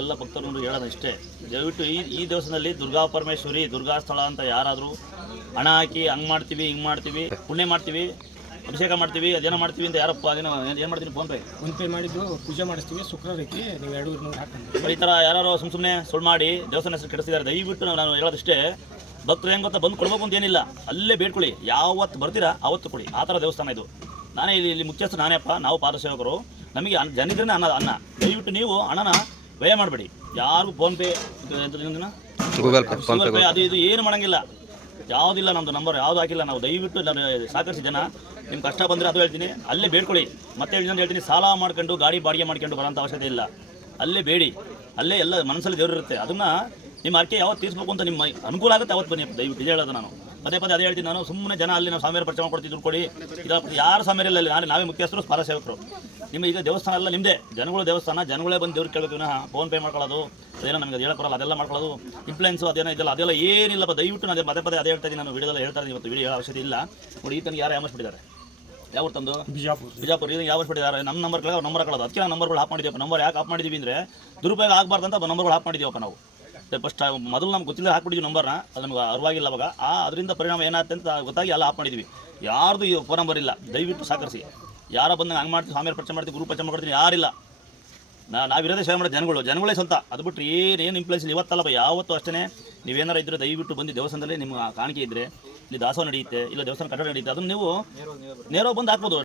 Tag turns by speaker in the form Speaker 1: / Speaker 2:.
Speaker 1: ಎಲ್ಲ ಭಕ್ತರು ಹೇಳೋದು ಅಷ್ಟೇ. ದಯವಿಟ್ಟು ಈ ಈ ದೇವಸ್ಥಾನದಲ್ಲಿ ದುರ್ಗಾ ಪರಮೇಶ್ವರಿ ದುರ್ಗಾ ಸ್ಥಳ ಅಂತ ಯಾರಾದರೂ ಹಣ ಹಾಕಿ ಹಂಗೆ ಮಾಡ್ತೀವಿ ಹಿಂಗೆ ಮಾಡ್ತೀವಿ ಪುಣ್ಯ ಮಾಡ್ತೀವಿ ಅಭಿಷೇಕ ಮಾಡ್ತೀವಿ ಅದೇನೋ ಮಾಡ್ತೀವಿ ಅಂತ ಯಾರಪ್ಪ ಅದೇನೋ ಏನು ಮಾಡ್ತೀನಿ ಫೋನ್ ಪೇ
Speaker 2: ಫೋನ್ ಪೇ ಮಾಡಿದ್ದು ಪೂಜೆ ಮಾಡಿಸ್ತೀವಿ ಶುಕ್ರವಾರ ರೀತಿ ನೀವು ಎರಡು ನೂರು
Speaker 1: ಈ ಥರ ಯಾರು ಸುಮ್ಮ ಸುಮ್ಮನೆ ಸುಳ್ಳು ಮಾಡಿ ದೇವಸ್ಥಾನ ಹೆಸರು ಕೆಡಿಸಿದ್ದಾರೆ ದಯವಿಟ್ಟು ನಾನು ಹೇಳೋದಿಷ್ಟೇ ಭಕ್ತರು ಹೆಂಗೆ ಗೊತ್ತಾ? ಬಂದು ಕೊಡ್ಬೇಕು ಅಂತ ಏನಿಲ್ಲ. ಅಲ್ಲೇ ಬೇಡ್ಕೊಳ್ಳಿ. ಯಾವತ್ತು ಬರ್ತೀರಾ ಆವತ್ತು ಕೊಡಿ. ಆ ಥರ ದೇವಸ್ಥಾನ ಇದು. ನಾನೇ ಇಲ್ಲಿ ಇಲ್ಲಿ ಮುಖ್ಯಸ್ಥ ನಾನೇಪ್ಪ ನಾವು ಪಾದಸೇವಕರು. ನಮಗೆ ಅನ್ನ ಜನಿದ್ರೇ ಅನ್ನ ಅನ್ನ. ದಯವಿಟ್ಟು ನೀವು ಹಣನ ವ್ಯಯ ಮಾಡಬೇಡಿ. ಯಾರಿಗೂ PhonePe
Speaker 3: Google Pay phone
Speaker 1: Google Pay ಅದು ಇದು ಏನು ಮಾಡಂಗಿಲ್ಲ. ಯಾವುದಿಲ್ಲ ನಮ್ದು ನಂಬರ್ ಯಾವ್ದು ಹಾಕಿಲ್ಲ. ನಾವು ದಯವಿಟ್ಟು ಸಹಕರಿಸಿ ಸಾಕಷ್ಟು ಜನ ನಿಮ್ ಕಷ್ಟ ಬಂದ್ರೆ ಅದು ಹೇಳ್ತೀನಿ. ಅಲ್ಲೇ ಬೇಡ್ಕೊಳ್ಳಿ. ಮತ್ತೆ ಹೇಳಿ ಹೇಳ್ತೀನಿ ಸಾಲ ಮಾಡ್ಕೊಂಡು ಗಾಡಿ ಬಾಡಿಗೆ ಮಾಡ್ಕೊಂಡು ಬರೋಂಥ ಅವಶ್ಯಕತೆ ಇಲ್ಲ. ಅಲ್ಲೇ ಬೇಡಿ. ಅಲ್ಲೇ ಎಲ್ಲ ಮನಸ್ಸಲ್ಲಿ ದೇವರು ಇರುತ್ತೆ. ಅದನ್ನ ನಿಮ್ಮ ಅರ್ಕೆ ಯಾವತ್ತು ತೀರಿಸ್ಬೇಕು ಅಂತ ನಿಮ್ಮ ಅನುಕೂಲ ಆಗುತ್ತೆ ಅವತ್ತು ಬನ್ನಿ. ದಯವಿಟ್ಟು ಇದು ಹೇಳೋದು ನಾನು. ಪದೇ ಪದೇ ಅದೇ ಹೇಳ್ತೀನಿ ನಾನು ಸುಮ್ಮನೆ ಜನ ಅಲ್ಲಿ ನಾವು ಸ್ವಾಮಿಯರ ಪರಿಚಯ ಮಾಡ್ಕೊಡ್ತಿದ್ರು ಕೊಡಿ. ಇದು ಯಾರು ಸ್ವಾಮಿಯರ ಇಲ್ಲ ನಾನು ನಾವೇ ಮುಖ್ಯಸ್ಥರು ಸ್ಪರ ಸೇವಕರು ನಿಮ್ಮ ಈಗ ದೇವಸ್ಥಾನ ಎಲ್ಲ ನಿಮ್ಮದೇ ಜನಗಳು ದೇವಸ್ಥಾನ ಜನಗಳೇ ಬಂದು ದೇವ್ರಿಗೆ ಕೇಳಬೇಕು ವಿನಃ. ಫೋನ್ ಪೇ ಮಾಡ್ಕೊಳ್ಳೋದು ಅದೇನೋ ನಮಗೆ ಅದು ಹೇಳಕ್ ಬರಲ್ಲ ಅದೆಲ್ಲ ಮಾಡ್ಕೊಳ್ಳೋದು. ಇನ್ಫ್ಲುಯೆನ್ಸು ಅದೇನೋ ಇದೆಲ್ಲ ಅದೆಲ್ಲ ಏನಿಲ್ಲಪ್ಪ ದಯವಿಟ್ಟು ನಾನು ಪದೇ ಪದೇ ಅದೇ ಹೇಳ್ತಾ ಇದ್ದೀನಿ ನಾನು ವಿಡಿಯೋದಲ್ಲಿ ಹೇಳ್ತಾ ಇದ್ದೀನಿ ಇವತ್ತು ವಿಡಿಯೋ ಅವಶ್ಯಕತೆ ಇಲ್ಲ. ನೋಡಿ ಈತನಿಗೆ ಯಾರು ಯಾಮಸ್ಬಿಟ್ಟಿದ್ದಾರೆ ಯಾವ ತಂದು?
Speaker 2: ಬಿಜಾಪುರ.
Speaker 1: ಬಿಜಾಪುರ ಇದನ್ನು ಯಾವ ಬಿಟ್ಟಿದ್ದಾರೆ ನಮ್ಮ ನಂಬರ್ ಅವ್ರ ನಂಬರ್ ಹಾಕೊಳ್ಳೋದು ಅದಕ್ಕೆ ನಾವು ನಂಬರ್ಗಳು ಆಫ್ ಮಾಡಿದ್ದೀವಪ್ಪ. ನಂಬರ್ ಯಾಕೆ ಆಫ್ ಮಾಡಿದ್ದೀವಿ ಅಂದರೆ ದುರುಪಯೋಗ ಆಗಬಾರ್ದು ಅಂತ ನಂಬರ್ಗಳು ಆಫ್ ಮಾಡಿದ್ದೀವಪ್ಪ ನಾವು. ಫಸ್ಟ್ ಮೊದಲು ನಮ್ಗೆ ಗೊತ್ತಿಲ್ಲ, ಹಾಕ್ಬಿಟ್ಟಿದ್ವಿ ನಂಬರ್ನ ಅದು ನಮ್ಗೆ ಅರಿವಾಗಿಲ್ಲ ಅವಾಗ. ಆ, ಅದರಿಂದ ಪರಿಣಾಮ ಏನಾಗುತ್ತೆ ಅಂತ ಗೊತ್ತಾಗಿ ಎಲ್ಲ ಆಫ್ ಮಾಡಿದ್ವಿ. ಯಾರ್ದು ಈ ಫೋನ್ ನಂಬರ್ ಇಲ್ಲ. ದಯವಿಟ್ಟು ಸಾಕರಿಸಿ. ಯಾರೋ ಬಂದಾಗ ಹಂಗೆ ಮಾಡ್ತೀವಿ ಸ್ವಾಮಿಯರ್ ಪರಿಚಯ ಮಾಡ್ತೀವಿ, ಗುರು ಪರಿಚಯ ಮಾಡ್ತೀನಿ ಯಾರಿಲ್ಲ. ನಾ, ನಾವಿರೋದೇ ಸೇವೆ ಮಾಡೋ ಜನಗಳು. ಜನಗಳೇ ಸ್ವಂತ. ಅದು ಏನು ಏನೇನು ಇಂಪ್ಲೇಸ್ ಇವತ್ತಲ್ಲಪ್ಪ ಯಾವತ್ತೂ ಅಷ್ಟೇ ನೀವೇನಾರು ಇದ್ದರೆ ದಯವಿಟ್ಟು ಬಂದು ದೇವಸ್ಥಾನದಲ್ಲಿ ನಿಮ್ಮ ಕಾಣಿಕೆ ಇದ್ದರೆ ಇಲ್ಲಿ ದಾಸೋಹ ನಡೆಯುತ್ತೆ, ಇಲ್ಲ ದೇವಸ್ಥಾನ ಕಟ್ಟಡ ನಡೆಯುತ್ತೆ, ಅದನ್ನು ನೀವು ನೇರವಾಗಿ ಬಂದು ಹಾಕ್ಬೋದು.